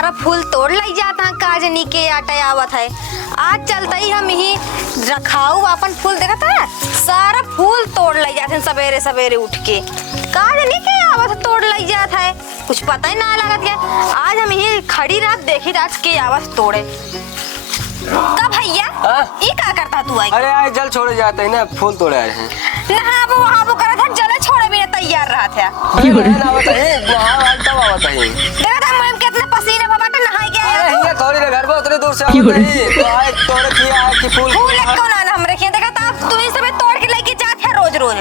सारा फूल तोड़ लग जाता है काजनी के आटा आवत है। आज चलता ही हम ही रखाऊ अपन फूल देखा था सारा फूल तोड़ लग जाते हैं सवेरे सवेरे उठ के। काजनी के आवत तोड़ लग जाता है कुछ पता ही ना लगत क्या। आज हम ही खड़ी रात देखी रात के आवाज तोड़े का भैया ये क्या करता तू आई? अरे आज जल छोड़े जाते हैं ना फूल तोड़े आए हैं ना वो वहाँ वो करा था जल छोड़े भी तैयार रहा था। देखा था मैं कितने पसीने बबाटे नहाई गया। अरे ये थोड़ी ना घर में उतनी दूर से तो आए तोड़े किया कि फूल क्यों ना हम रखिए। देखा था तू ही सब तोड़ के लेके जाते है रोज रोज।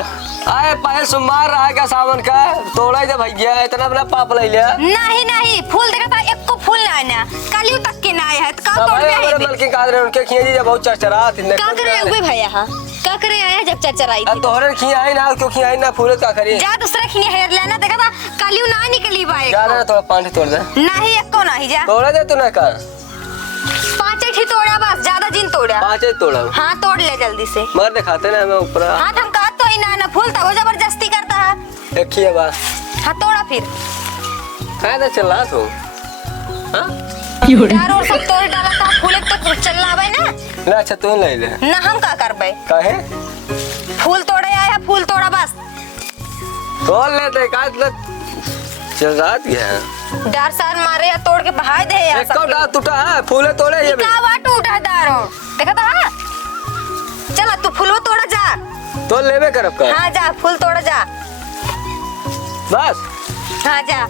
आए पहले सुमार रहा है क्या सावन का तोड़ा ही भैया इतना बड़ा पाप ले लिया। नहीं फूल देखा था एक को फूल ना आया कल तक के ना आया है तो तोड़ गया बल्कि कादरे उनके खिए जी बहुत चरचरा थी का करे हुए भैया। हां का करे आया जब चरचराई थी तोहरे खिए आई ना क्यों खिए आई ना फूल का करिए जा दूसरा खिए हेर लेना। देखा था कल ना निकली बाइक जा रहा थोड़ा पानी तोड़ दे। नहीं एक को नहीं जा तोड़ा दे तू ना का 5 ही तोड़ा बस ज्यादा जिन तोड़ा 5 ही तोड़ा। हां तोड़ ले जल्दी से मगर दिखाते ना हमें ऊपर हां हम का तो ही ना फूल था वो जबरदस्ती करता है। एक ही बस हां तोड़ा फिर काहे चल रहा तू हां यार और सब तोड़ डाला था फूल तो चल लावे ना अच्छा तू ले ले ना हम का करबे काहे फूल तोड़े आया फूल तोड़ा बस तोड़ लेते काट ले चल रात गया डार सार मारे या तोड़ के बहा दे यार एक डार टूटा है फूले तोड़े ये भी का वाट टूटा है दारो देखा था। चल तू फूल तोड़ा जा तो लेवे करब का हां जा फूल तोड़ा जा बस हां जा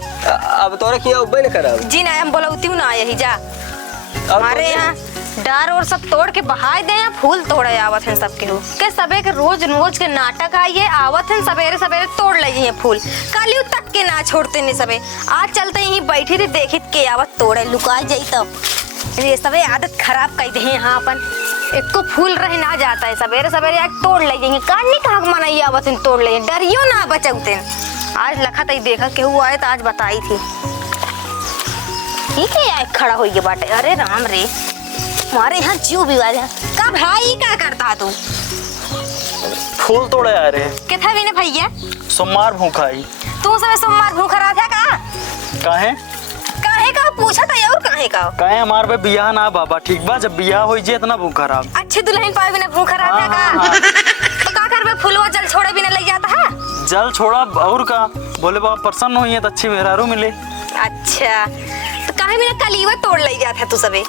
अब तोरे किया उबे न करब जी ना हम बोलौती ना यही जा हमारे यहाँ डार और सब तोड़ के बहाए दे या फूल तोड़े आवत हैं सबके हो के सबे के रोज रोज के नाटक आइए आवत हैं सवेरे सवेरे तोड़ लगी फूल कालियो तक के ना छोड़ते नहीं सबे। आज चलते यहीं बैठी थी देखी के आवत तोड़े लुका जाई तब ये सबे आदत खराब कर दे यहाँ अपन एक को फूल रहे ना जाता है सवेरे सवेरे आज तोड़ ले जाएंगे काटनी कहाँ मनाइए आवत हैं तोड़ ले डरियो ना बचौते आज लखा तई देखा के हुआ है तो आज बताई थी ठीक है खड़ा हो गया बाटे। अरे राम रे हमारे यहाँ जीव विवाद है का भाई क्या करता तू फूल तोड़े आ रहे किथा भी ने भैया सोमवार भूखा ही तू सब सोमवार भूखा रहा था का काहे काहे का पूछा था और काहे का काहे हमार पे बियाह ना बाबा ठीक बा जब बियाह होई जे इतना भूखा रहा अच्छी दुल्हन पाए बिना भूखा रहा था का तो का करबे फूलवा जल छोड़े बिना ले जाता है जल छोड़ा और का बोले बाबा प्रसन्न हुई है तो अच्छी मेहरारू मिले। अच्छा तो काहे बिना कलीवा तोड़ ले जाता है तू सबे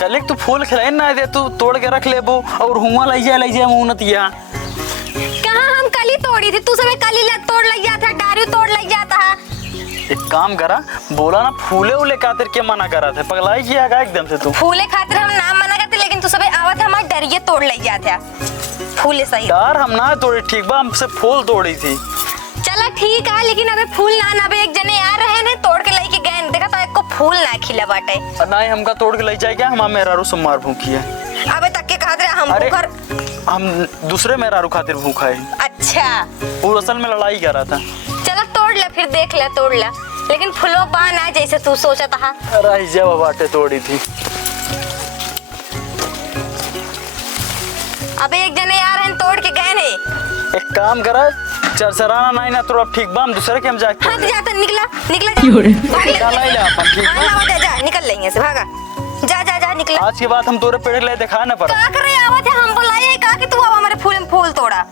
कल तू फूल खिलाए ना दे तू तोड़ के रख लेबो और हुआ ले जाए मुनतिया कहां हम कली तोड़ी थी तू सबे कली ले तोड़ ले जाता है डारू तोड़ ले जाता है। एक काम करा बोला ना फूले उले खातिर के मना करा थे पगलाई किया का एकदम से तू फूले खातिर हम ना मना करते लेकिन तू सबे आवत है हमारे डरिए तोड़ ले जाता फूले सही यार हम ना तोड़ी ठीक बा हमसे फूल तोड़ी थी चला ठीक है लेकिन अबे फूल ना ना एक जने आ रहे ने तोड़ के लेके गए देखा तो एक को फूल ना खिला बाटे और ना ही हमका तोड़ के ले जाए क्या हम मेहरारू सोमवार भूखी है। अबे तक के खातिर हम भूखर हम दूसरे मेहरारू खातिर भूखा है। अच्छा वो असल में लड़ाई कर रहा था। चला तोड़ ले फिर देख ले तोड़ ले लेकिन फूलों बा ना जैसे तू सोचा था। अरे जब बाटे तोड़ी थी अबे एक जने आ रहे हैं तोड़ के गए ने एक काम करा चरचराना नहीं ना तो अब ठीक बा हम दूसरे के हम जाके हाँ जाता निकला निकाला ही ला अपन ठीक हाँ जा निकल लेंगे से भागा जा जा जा निकला। आज के बाद हम तोरे पेड़ ले दिखा ना पड़ा का कर रहे आवत है हम बुलाए का कि तू अब हमारे फूल तोड़ा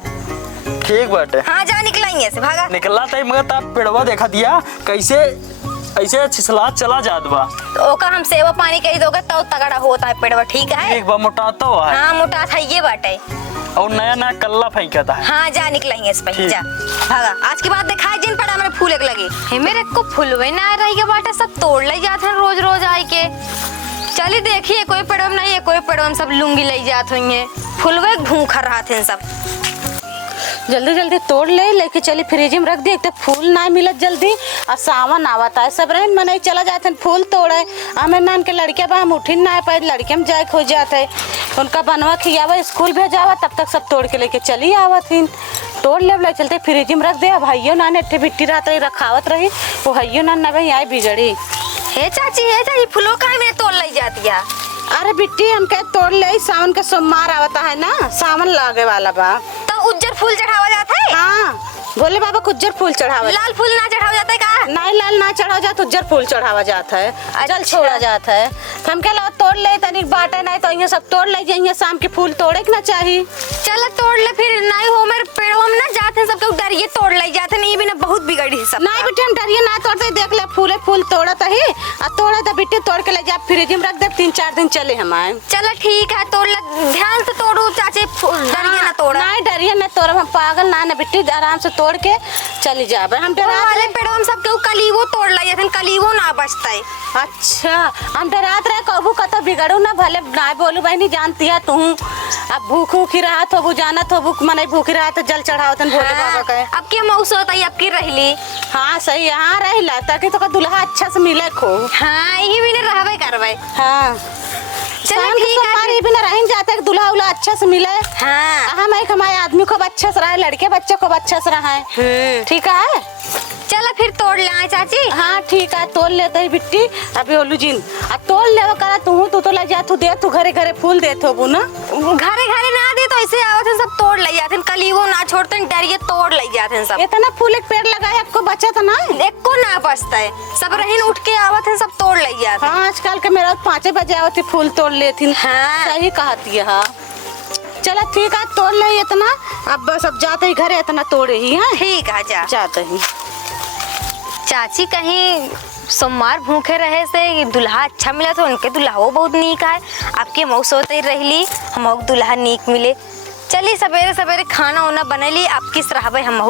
ठीक बाटे हाँ जा निकलाएंगे से भागा निकला था मगर ताप पेड़वा देखा दिया कैसे ऐसे छिछला चला जात बा तो ओका हम सेवा पानी कही दोगे तो तगड़ा होता है पेड़वा ठीक है एक बार मोटाता हुआ है हाँ मोटा था ये बाटे और नया नया कल्ला फेंका था। हाँ जा निकलेंगे इस पे जा भागा आज के बाद दिखाई जिन पड़ा मेरे फूल एक लगी हे मेरे को फूलवे ना रही के बाटे सब तोड़ ले जाते हैं रोज रोज आई के चलिए देखिए कोई पेड़ में नहीं है कोई पेड़ में सब लुंगी ले जाते होंगे फूलवे भूखा रहा थे सब जल्दी जल्दी तोड़ ले लेके चली फ्रिज में रख दी एक तो फूल ना मिलत जल्दी और सावन आवता है सब रहन मने चला जाते हैं फूल तोड़े हमें नान के लड़के बा हम उठी ना पाए लड़के में जाए खो जाते है उनका बनवा खियावा स्कूल भेजावा तब तक सब तोड़ के लेके चली आवत हिन तोड़ ले चलते फ्रिज में रख दे भाइयों नान एठे बिट्टी रात रही रखावत रही वो हइयो नान ना भाई आई बिगड़ी हे चाची फूलों का मैंने तोड़ ले जाती है। अरे बिट्टी हम कह तोड़ ले सावन का सोमवार आवता है ना सावन लागे वाला बा तो उज्जर फूल चढ़ावा जाता है। हाँ बोले बाबा कुज्जर फूल चढ़ावा लाल फूल ना चढ़ावा जाता है का नहीं लाल ना ना चढ़ा जात उज्जर फूल चढ़ावा जाता है जल अच्छा। छोड़ा जाता है। तो हम कहला तोड़ ले तनिक बाटे नहीं तो यहाँ सब तोड़ ले जाइए शाम के फूल तोड़े के ना चाहिए। चल तोड़ ले फिर नहीं हो मेरे पेड़ों में ना जाते हैं सबके डरिए तोड़ ले जाते हैं, ये भी ना बहुत बिगड़ी है सब। नहीं बेटे हम डरिए ना तोड़ते देख ले फूले फूल तोड़त ही आ तोड़े तो बेटे तोड़ के ले जा फ्रिज में रख दे 3-4 दिन चले हमारे। चलो ठीक है तोड़ ले, ध्यान से तोड़ू चाची, डरिए ना तोड़ा। नहीं डरिए ना तोड़, हम पागल ना ना बेटे आराम से तोड़ के चली जाबे। हम डरा वाले पेड़ों में सबके कलीवो तोड़ ले जाते हैं, कलीवो ना बचता है। अच्छा हम डरात रहे कबू कतो बिगड़ू ना भले ना बोलू बहनी जानती है तू। अब भूख ही रहा तो जानत हो भूख मने भूखी रहा तो जल चढ़ाओ तन भोले बाबा के। अब के मौसम होता है, अब की रहली। हाँ सही यहाँ रहिला ताकि तो का दुल्हा अच्छा से मिले खो। हाँ ये भी ना रहबे करबे। हाँ चलो ठीक है हमारे भी ना रह जाते कि दुल्हा उल्हा अच्छा से मिले। हाँ हम एक हमारे आदमी को अच्छे से रहे, लड़के बच्चे को अच्छे से रहे। ठीक है चलो फिर तोड़ ले आए चाची। हाँ ठीक है तोड़ लेते ही बिट्टी अभी ओलू जिन आ तोड़ ले करा तू तो ले जा तू दे तू घरे घरे फूल दे तो ना घरे घरे ना दे तो ऐसे आवत हैं सब तोड़ ले जाते हैं, कलीवो ना छोड़ते हैं, डरिए तोड़ ले जाते हैं सब। इतना फूल एक पेड़ लगाए आपको बचा तो ना एक को ना बचता है, सब रहीन उठ के आवत हैं सब तोड़ ले जाते हैं। हाँ आजकल के मेरा 5 बजे आवती फूल तोड़ लेती। हाँ। सही कहती है। हाँ चलो ठीक है तोड़ ले इतना, अब बस अब जाते ही घरे इतना तोड़े ही है। ठीक है जा जाते ही। चाची कहीं सोमवार भूखे रहे से दुल्हा अच्छा मिला तो उनके दुल्हा बहुत नीक है, आपके मऊ सोते रहली हम दुल्हा नीक मिले। चलिए सवेरे सवेरे खाना वाना बनैली, आपकी सराहबे हम